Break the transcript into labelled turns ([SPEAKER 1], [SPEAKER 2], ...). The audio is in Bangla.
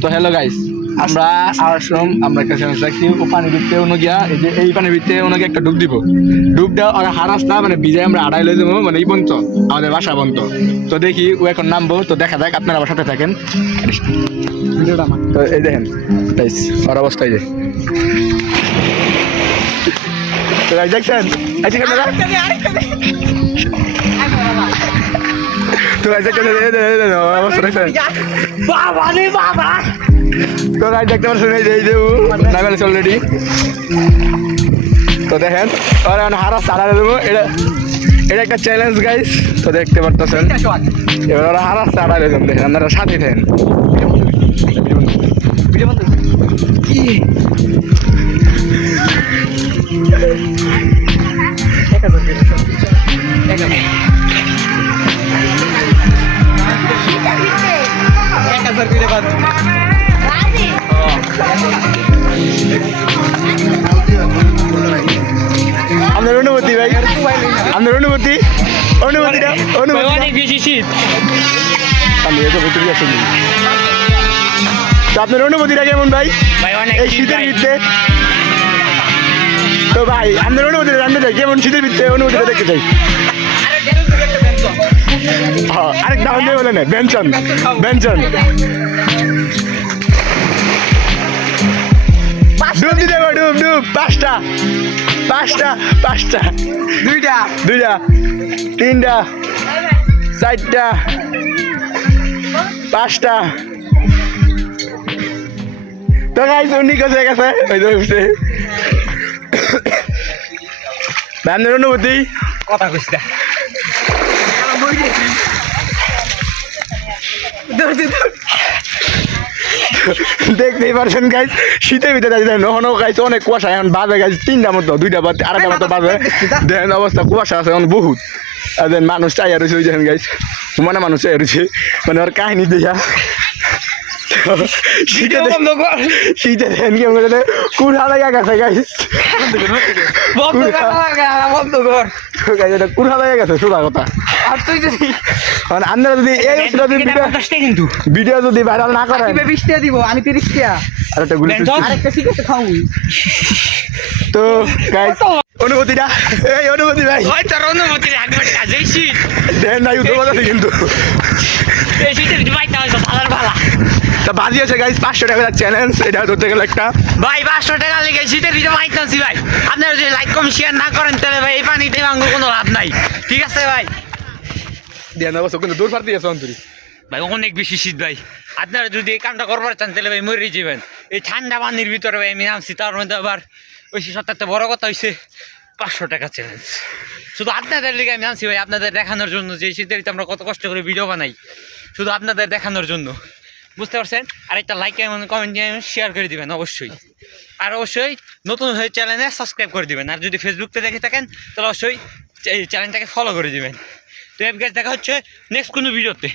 [SPEAKER 1] তো হ্যালো গাইস আমরা আশ্রম আমরা একটা চ্যালেঞ্জ রাখছি ও ভিতরে অন্য গিয়া এই যে এই পানির ভিতরে ওনাকে একটা ডুব দিব। ডুবটা আর হারাস না মানে বিজয় আমরা আড়াই লয়ে যাব মানে এই পর্যন্ত আমাদের বাসা পর্যন্ত। তো দেখি ও এখন নামবো তো দেখা যাক আপনারা আমার সাথে থাকেন। তো এই দেখেন গাইস আর অবস্থা এই যে। দেখছেন? তো গাইজ দেখতে পাচ্ছেন এই যে এই যে নামে অলরেডি তো দেখেন আর হারা সারা দেবো এটা এটা একটা চ্যালেঞ্জ গাইস তো দেখতে পারতেছেন এবার ওরা হারা সারা দেবেন দেখেন আপনারা সাথে থাকেন কি আপনার অনুভূতি ভাই। আপনার অনুভূতি অনুভূতিটা অনুভূতি
[SPEAKER 2] অনেক বেশি শীত।
[SPEAKER 1] আমি এত ভিতরে আছি তো আপনার অনুভূতিটা কেমন ভাই? এই শীতের। ভিতরে তো ভাই আপনার অনুভূতিটা জানতে চাই কেমন শীতের ভিতরে অনুভূতিটা দেখতে চাই? আরেক দাম দিয়ে বলে না। বেঞ্চন বেঞ্চন ডুব দিতে হবে ডুব ডুব। পাঁচটা পাঁচটা পাঁচটা। দুইটা। দুইটা তিনটা চারটা পাঁচটা। তো গাইজ উনি কোথায় গেছে? ওই তো উঠছে। ধানের অনুভূতি?
[SPEAKER 2] কথা কইছ
[SPEAKER 1] দেখতেই পারছেন গাইজ শীতের ভিতরে দেখেন ওখানেও গাইজ অনেক কুয়াশা এখন বাজে গাইজ তিনটা মতো দুইটা বা আড়াইটা মতো বাজে। দেখেন অবস্থা কুয়াশা আছে এখন বহুত। আর মানুষ চাই আর রয়েছে ওই দেখেন গাইজ মানে মানুষ চাই রয়েছে মানে ওর কাহিনী দেখা। শীতে দে- শীতে দেখেন কেমন করে কুড়া লাগা গেছে গাইজ
[SPEAKER 2] বন্ধ কর বন্ধ কর।
[SPEAKER 1] তো গাইজ এটা কুড়া লাগা গেছে সোজা কথা।
[SPEAKER 2] আর তুই যদি
[SPEAKER 1] মানে আপনারা যদি এই অবস্থা যদি ভিডিও
[SPEAKER 2] কিন্তু।
[SPEAKER 1] ভিডিও যদি ভাইরাল না করেন।
[SPEAKER 3] বিশ টাকা দিব আমি তিরিশ টাকা।
[SPEAKER 1] আর একটা গুলি?
[SPEAKER 3] আরেকটা সিগারেট খাও
[SPEAKER 1] তো গাইজ অনুভূতিটা? এই অনুভূতি ভাই।
[SPEAKER 2] ওই তোর অনুমতি কাজেই শীত
[SPEAKER 1] দেন নাই আছে কিন্তু।
[SPEAKER 2] এই শীতের বাইটা হয়তো ভালার ভালা।
[SPEAKER 1] তা বাজি আছে গাইজ পাঁচশো টাকা চ্যালেঞ্জ এটা ধরতে গেলে একটা
[SPEAKER 2] ভাই পাঁচশো টাকা লেগে শীতের ভিতরে মাইক ভাই। আপনারা যদি লাইক কম শেয়ার না করেন তাহলে ভাই এই পানিতে ভাঙ্গ কোনো লাভ নাই। ঠিক আছে ভাই?
[SPEAKER 1] দেন অবশ্য কিন্তু দূর পারতে গেছে অন্তরি।
[SPEAKER 2] ভাই অনেক বেশি শীত ভাই। আপনারা যদি এই কামটা করবার চান তাহলে ভাই মরে যাবেন। এই ঠান্ডা পানির ভিতরে ভাই আমি নামছি তার মধ্যে আবার ওই সত্তরটা বড় কথা হয়েছে পাঁচশো টাকা চ্যালেঞ্জ শুধু আপনাদের লিগে আমি নামছি ভাই আপনাদের দেখানোর জন্য যে শীতের আমরা কত কষ্ট করে ভিডিও বানাই। শুধু আপনাদের দেখানোর জন্য। বুঝতে পারছেন? আর একটা লাইক এবং কমেন্ট শেয়ার করে দিবেন, অবশ্যই। আর অবশ্যই নতুন হয়ে চ্যানেলে সাবস্ক্রাইব করে দিবেন। আর যদি ফেসবুকতে দেখে থাকেন, তাহলে অবশ্যই এই চ্যানেলটাকে ফলো করে দিবেন। তো এফ দেখা হচ্ছে নেক্সট কোনো ভিডিওতে